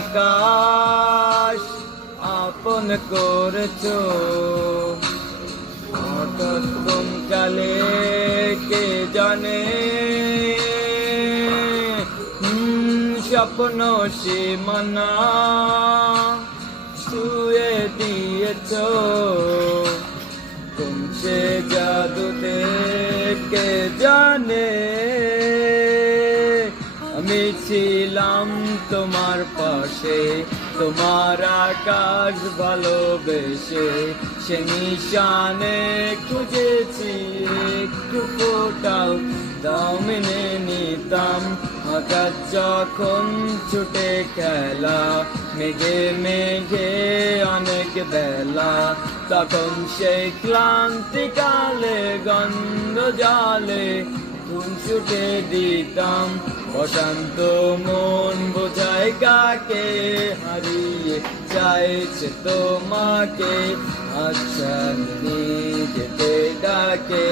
আকাশ আপন করেছো, হঠাৎ কোন কালে কে জানে স্বপ্ন সীমানা ছুঁয়ে দিয়েছো, কোন সে জাদুতে কে জানে আমি ছিলাম তোমার পাশে, তোমার আকাশ ভালোবেসে সে নিশানে খুঁজেছি একটু ফোটাও দাও মেনে নিতাম। হঠাৎ যখন ছুটে খেলা মেঘে মেঘে অনেক বেলা, তখন সেই ক্লান্তিকালে গন্ধ জালে ফুল ছুটে দিতাম। অশান্ত মন বোঝায় কাকে হারিয়ে চাইছে তোমাকে, আচ্ছা যেতে ডাকে